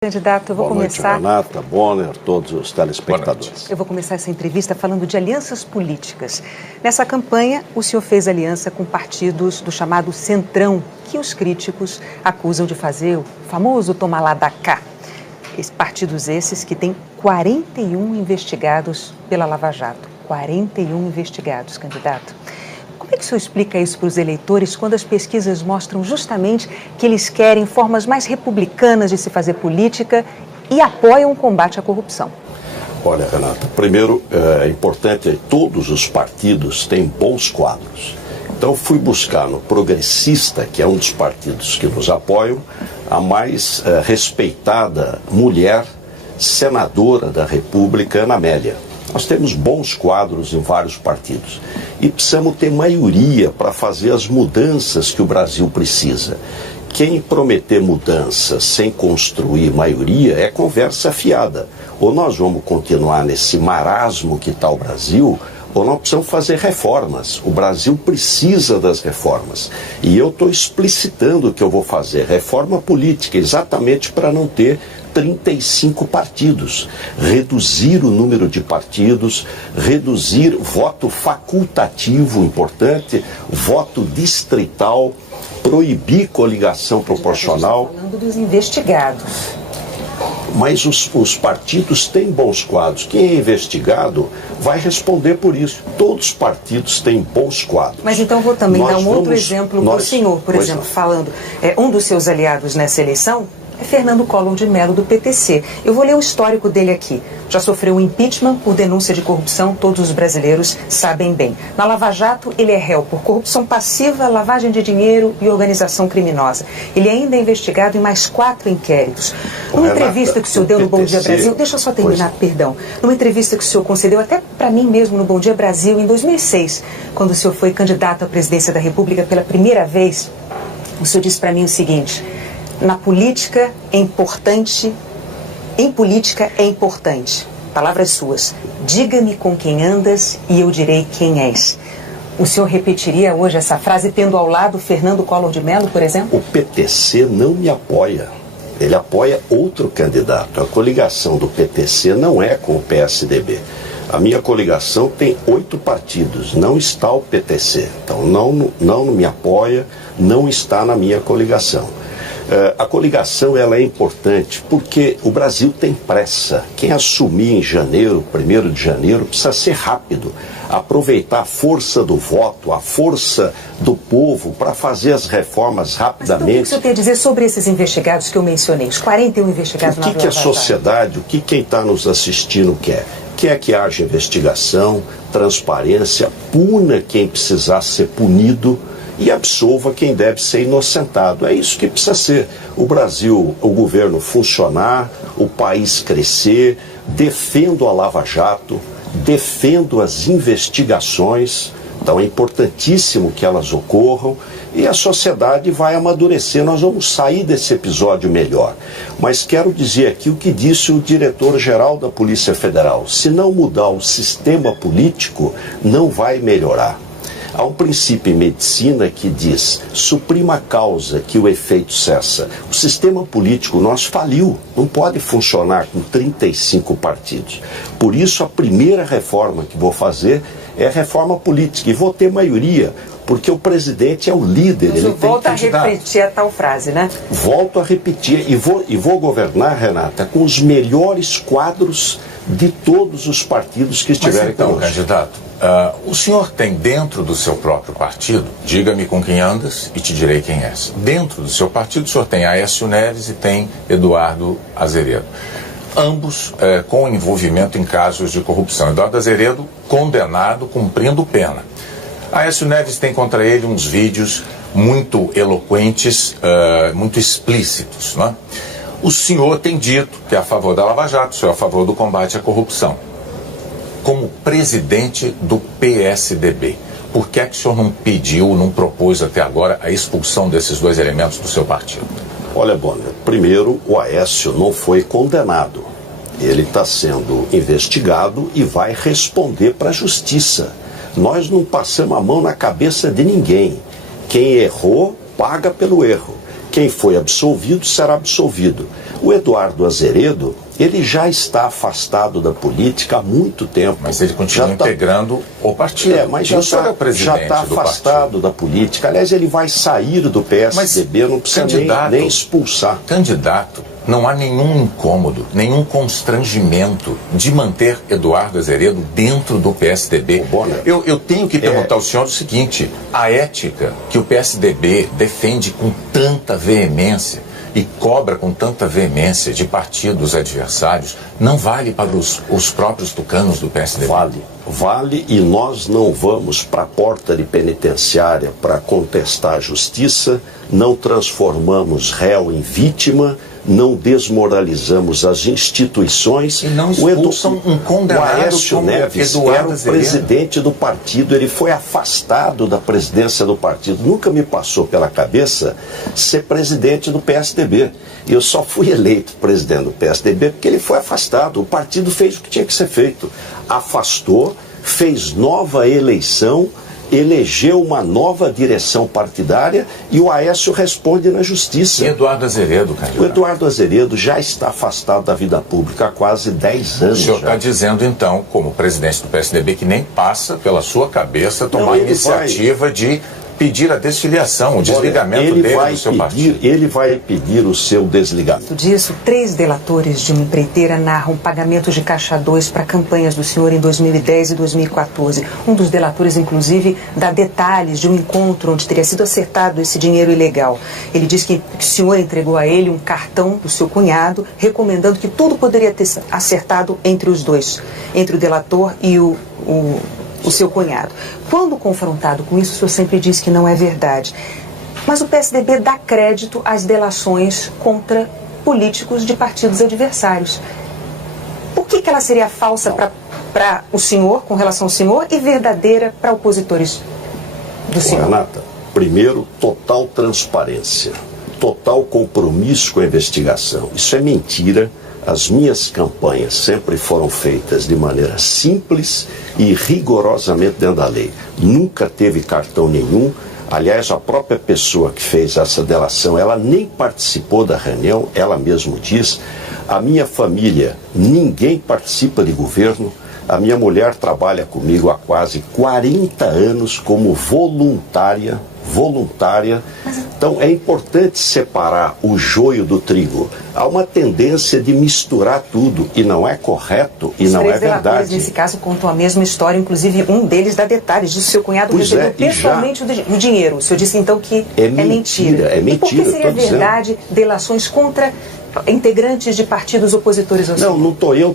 Candidato, eu vou começar... Boa noite, Renata, Bonner, todos os telespectadores. Eu vou começar essa entrevista falando de alianças políticas. Nessa campanha, o senhor fez aliança com partidos do chamado Centrão, que os críticos acusam de fazer o famoso toma lá da cá. Partidos esses que têm 41 investigados pela Lava Jato. 41 investigados, candidato. Como é que o senhor explica isso para os eleitores quando as pesquisas mostram justamente que eles querem formas mais republicanas de se fazer política e apoiam o combate à corrupção? Olha, Renata, primeiro é importante, todos os partidos têm bons quadros. Então fui buscar no Progressista, que é um dos partidos que nos apoiam, a mais respeitada mulher senadora da República, Ana Amélia. Nós temos bons quadros em vários partidos e precisamos ter maioria para fazer as mudanças que o Brasil precisa. Quem prometer mudanças sem construir maioria é conversa fiada. Ou nós vamos continuar nesse marasmo que está o Brasil, ou nós precisamos fazer reformas. O Brasil precisa das reformas. E eu estou explicitando o que eu vou fazer. Reforma política, exatamente para não ter 35 partidos, reduzir o número de partidos, reduzir voto facultativo, importante, voto distrital, proibir coligação proporcional. Falando dos investigados. Mas os partidos têm bons quadros. Quem é investigado vai responder por isso. Todos os partidos têm bons quadros. Mas então vou também dar um outro exemplo para o senhor, por exemplo, falando, um dos seus aliados nessa eleição é Fernando Collor de Mello, do PTC. Eu vou ler o histórico dele aqui. Já sofreu um impeachment por denúncia de corrupção, todos os brasileiros sabem bem. Na Lava Jato, ele é réu por corrupção passiva, lavagem de dinheiro e organização criminosa. Ele ainda é investigado em mais 4 inquéritos. Numa entrevista que o senhor deu no Bom Dia Brasil, deixa eu só terminar, perdão. Numa entrevista que o senhor concedeu até para mim mesmo no Bom Dia Brasil, em 2006, quando o senhor foi candidato à presidência da República pela primeira vez, o senhor disse para mim o seguinte: na política é importante, em política é importante. Palavras suas. Diga-me com quem andas e eu direi quem és. O senhor repetiria hoje essa frase tendo ao lado Fernando Collor de Mello, por exemplo? O PTC não me apoia. Ele apoia outro candidato. A coligação do PTC não é com o PSDB. A minha coligação tem 8 partidos, não está o PTC. Então não me apoia, não está na minha coligação. A coligação ela é importante porque o Brasil tem pressa. Quem assumir em janeiro, 1º de janeiro, precisa ser rápido. Aproveitar a força do voto, a força do povo para fazer as reformas rapidamente. Mas então, o que o senhor tem a dizer sobre esses investigados que eu mencionei, os 41 investigados na Lava Jato? O que a sociedade, o que quem está nos assistindo quer? Quer que haja investigação, transparência, puna quem precisar ser punido e absolva quem deve ser inocentado. É isso que precisa ser. O Brasil, o governo funcionar, o país crescer, defendo a Lava Jato, defendo as investigações. Então é importantíssimo que elas ocorram e a sociedade vai amadurecer. Nós vamos sair desse episódio melhor. Mas quero dizer aqui o que disse o diretor-geral da Polícia Federal. Se não mudar o sistema político, não vai melhorar. Há um princípio em medicina que diz: suprima a causa que o efeito cessa. O sistema político nosso faliu, não pode funcionar com 35 partidos. Por isso a primeira reforma que vou fazer é a reforma política, e vou ter maioria, porque o presidente é o líder. Ele volta a repetir a tal frase, né? Volto a repetir e vou governar, Renata, com os melhores quadros de todos os partidos que estiverem conosco. Mas então, candidato, o senhor tem dentro do seu próprio partido, diga-me com quem andas e te direi quem és. Dentro do seu partido, o senhor tem Aécio Neves e tem Eduardo Azeredo. Ambos com envolvimento em casos de corrupção. Eduardo Azeredo condenado, cumprindo pena. Aécio Neves tem contra ele uns vídeos muito eloquentes, muito explícitos, não é? O senhor tem dito que é a favor da Lava Jato, o senhor é a favor do combate à corrupção. Como presidente do PSDB, por que é que o senhor não pediu, não propôs até agora a expulsão desses 2 elementos do seu partido? Olha, Bonner, primeiro, o Aécio não foi condenado. Ele está sendo investigado e vai responder para a justiça. Nós não passamos a mão na cabeça de ninguém. Quem errou, paga pelo erro. quem foi absolvido será absolvido. O Eduardo Azeredo, ele já está afastado da política há muito tempo. Mas ele continua integrando o partido. Mas já está afastado da política. Aliás, ele vai sair do PSDB, não precisa nem expulsar. Candidato, não há nenhum incômodo, nenhum constrangimento de manter Eduardo Azeredo dentro do PSDB. Eu tenho que perguntar ao senhor o seguinte: a ética que o PSDB defende com tanta veemência e cobra com tanta veemência de partidos adversários, não vale para os próprios tucanos do PSDB? Vale, e nós não vamos para a porta de penitenciária para contestar a justiça, não transformamos réu em vítima, não desmoralizamos as instituições. E não expulsam um condenado. O Aécio Neves era o presidente do partido, ele foi afastado da presidência do partido. Nunca me passou pela cabeça ser presidente do PSDB. Eu só fui eleito presidente do PSDB porque ele foi afastado. O partido fez o que tinha que ser feito. Afastou, fez nova eleição, elegeu uma nova direção partidária e o Aécio responde na justiça. E Eduardo Azeredo, candidato? O Eduardo Azeredo já está afastado da vida pública há quase 10 anos. O senhor está dizendo, então, como presidente do PSDB, que nem passa pela sua cabeça tomar a iniciativa de pedir a desfiliação, o desligamento dele do seu partido. Ele vai pedir o seu desligamento. Disso, 3 delatores de uma empreiteira narram pagamentos de caixa 2 para campanhas do senhor em 2010 e 2014. Um dos delatores, inclusive, dá detalhes de um encontro onde teria sido acertado esse dinheiro ilegal. Ele diz que o senhor entregou a ele um cartão do seu cunhado, recomendando que tudo poderia ter acertado entre os dois, entre o delator e o seu cunhado. Quando confrontado com isso, o senhor sempre diz que não é verdade. Mas o PSDB dá crédito às delações contra políticos de partidos adversários. Por que ela seria falsa para o senhor, com relação ao senhor, e verdadeira para opositores do senhor? Renata, primeiro, total transparência, total compromisso com a investigação. Isso é mentira. As minhas campanhas sempre foram feitas de maneira simples e rigorosamente dentro da lei. Nunca teve cartão nenhum. Aliás, a própria pessoa que fez essa delação, ela nem participou da reunião, ela mesma diz. A minha família, ninguém participa de governo. A minha mulher trabalha comigo há quase 40 anos como voluntária. Então é importante separar o joio do trigo. Há uma tendência de misturar tudo e não é correto e não é verdade. Os 3 delatores, nesse caso, contam a mesma história, inclusive um deles dá detalhes diz que o seu cunhado recebeu pessoalmente o dinheiro. O senhor disse então que é mentira. É mentira. E por que seria verdade delações contra integrantes de partidos opositores ao senhor? Não estou eu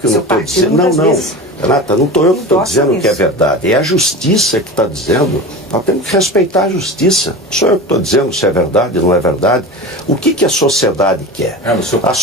que não estou dizendo. Não. Renata, não estou eu que estou dizendo que é verdade. É a justiça que está dizendo. Nós temos que respeitar a justiça. Sou eu que estou dizendo se é verdade ou não é verdade. O que a sociedade quer? A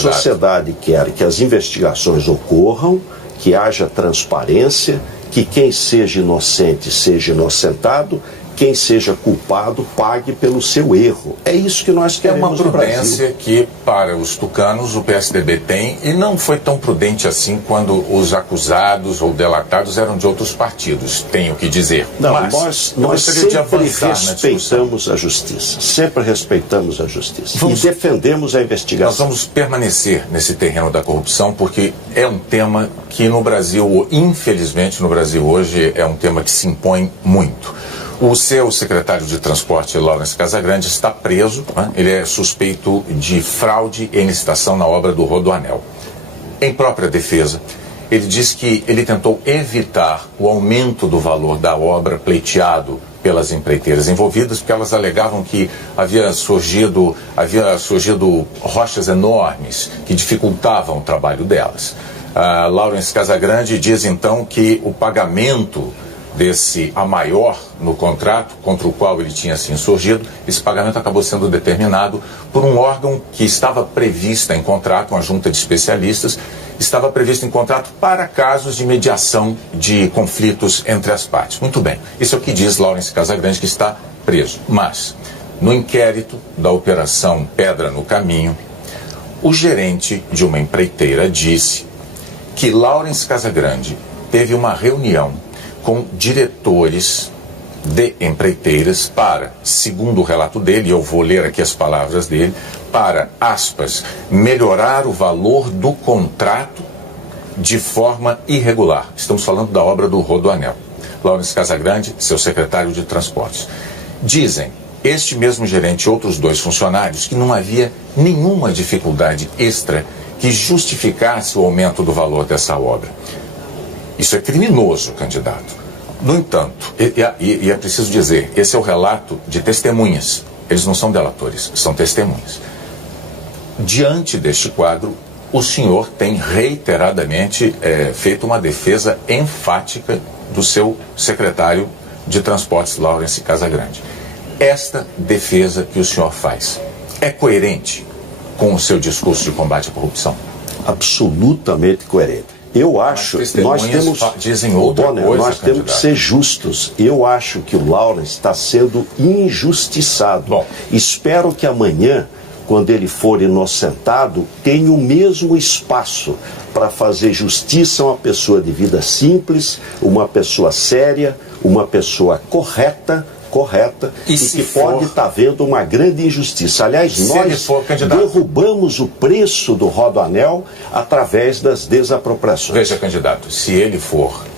sociedade quer que as investigações ocorram, que haja transparência, que quem seja inocente seja inocentado, quem seja culpado pague pelo seu erro. É isso que nós queremos no Brasil. É uma prudência que, para os tucanos, o PSDB tem, e não foi tão prudente assim quando os acusados ou delatados eram de outros partidos, tenho que dizer. Não, mas nós sempre respeitamos a justiça. Sempre respeitamos a justiça. E defendemos a investigação. Nós vamos permanecer nesse terreno da corrupção, porque é um tema que no Brasil, infelizmente no Brasil hoje, é um tema que se impõe muito. O seu secretário de Transporte, Laurence Casagrande, está preso. Ele é suspeito de fraude e licitação na obra do Rodoanel. Em própria defesa, ele diz que ele tentou evitar o aumento do valor da obra pleiteado pelas empreiteiras envolvidas, porque elas alegavam que havia surgido rochas enormes que dificultavam o trabalho delas. Laurence Casagrande diz então que o pagamento a maior no contrato contra o qual ele tinha se insurgido, esse pagamento acabou sendo determinado por um órgão que estava previsto em contrato, uma junta de especialistas, estava previsto em contrato para casos de mediação de conflitos entre as partes. Muito bem, isso é o que diz Laurence Casagrande, que está preso. Mas, no inquérito da Operação Pedra no Caminho, o gerente de uma empreiteira disse que Laurence Casagrande teve uma reunião com diretores de empreiteiras para, segundo o relato dele, eu vou ler aqui as palavras dele, para, aspas, melhorar o valor do contrato de forma irregular. Estamos falando da obra do Rodoanel. Laurence Casagrande, seu secretário de Transportes. Dizem este mesmo gerente e outros 2 funcionários que não havia nenhuma dificuldade extra que justificasse o aumento do valor dessa obra. Isso é criminoso, candidato. No entanto, e é preciso dizer, esse é o relato de testemunhas. Eles não são delatores, são testemunhas. Diante deste quadro, o senhor tem reiteradamente feito uma defesa enfática do seu secretário de Transportes, Laurence Casagrande. Esta defesa que o senhor faz é coerente com o seu discurso de combate à corrupção? Absolutamente coerente. Eu acho que nós temos, dizem outra Bonner, coisa, nós temos que ser justos. Eu acho que o Laurence está sendo injustiçado. Bom, espero que amanhã, quando ele for inocentado, tenha o mesmo espaço para fazer justiça a uma pessoa de vida simples, uma pessoa séria, uma pessoa correta e que pode estar vendo uma grande injustiça. Aliás, nós derrubamos o preço do Rodoanel através das desapropriações. Veja, candidato, se ele for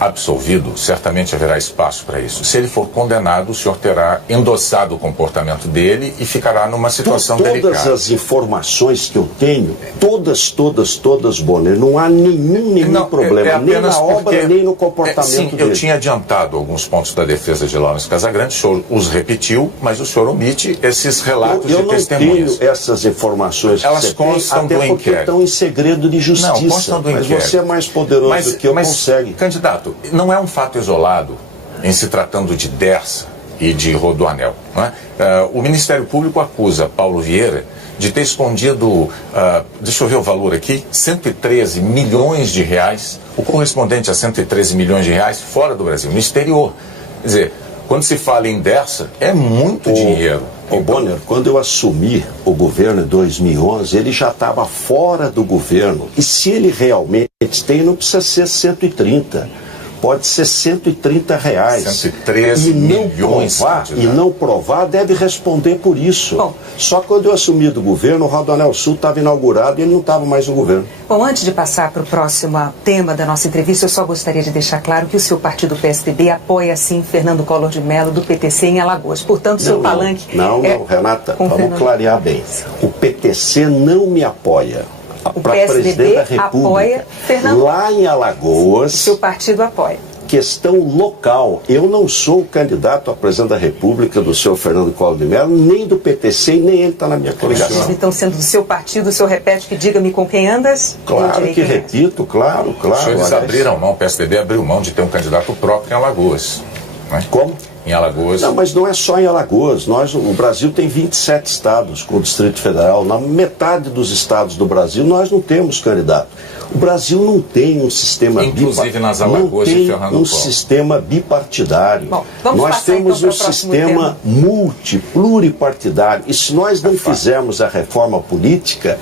absolvido, certamente haverá espaço para isso. Se ele for condenado, o senhor terá endossado o comportamento dele e ficará numa situação delicada. Todas as informações que eu tenho, todas, Bonner, não há nenhum problema, nem na obra, nem no comportamento dele. Eu tinha adiantado alguns pontos da defesa de Laurence Casagrande, o senhor os repetiu, mas o senhor omite esses relatos de testemunhas. Eu não tenho essas informações. Elas constam do inquérito. Porque estão em segredo de justiça. Não, constam do inquérito. Mas você é mais poderoso do que eu, consegue. Candidato, não é um fato isolado em se tratando de Dersa e de Rodoanel. Não é? O Ministério Público acusa Paulo Vieira de ter escondido, deixa eu ver o valor aqui, 113 milhões de reais, o correspondente a 113 milhões de reais fora do Brasil, no exterior. Quer dizer, quando se fala em Dersa, é muito dinheiro. Bonner, quando eu assumi o governo em 2011, ele já estava fora do governo. E se ele realmente tem, não precisa ser 130. Pode ser 130 reais. 113 milhões. E não provar, deve responder por isso. Bom, só quando eu assumi do governo, o Rodoanel Sul estava inaugurado e ele não estava mais no governo. Bom, antes de passar para o próximo tema da nossa entrevista, eu só gostaria de deixar claro que o seu partido PSDB apoia, sim, Fernando Collor de Mello, do PTC, em Alagoas. Portanto, o seu palanque... Não, Renata, vamos clarear bem. O PTC não me apoia. Para a presidente da República, apoia Fernando. Lá em Alagoas, seu partido apoia. Questão local. Eu não sou o candidato a presidente da República do senhor Fernando Collor de Mello, nem do PTC, nem ele está na minha coligação. Então, sendo do seu partido, o senhor repete que diga-me com quem andas? Claro que repito, claro. Eles abriram mão, o PSDB abriu mão de ter um candidato próprio em Alagoas. Não é? Como? Em Alagoas. Não, mas não é só em Alagoas. O Brasil tem 27 estados com o Distrito Federal. Na metade dos estados do Brasil nós não temos candidato. O Brasil não tem um sistema inclusive nas Alagoas de Fernando Collor. Sistema bipartidário. Bom, nós temos então, um sistema pluripartidário. E se nós não fizermos a reforma política,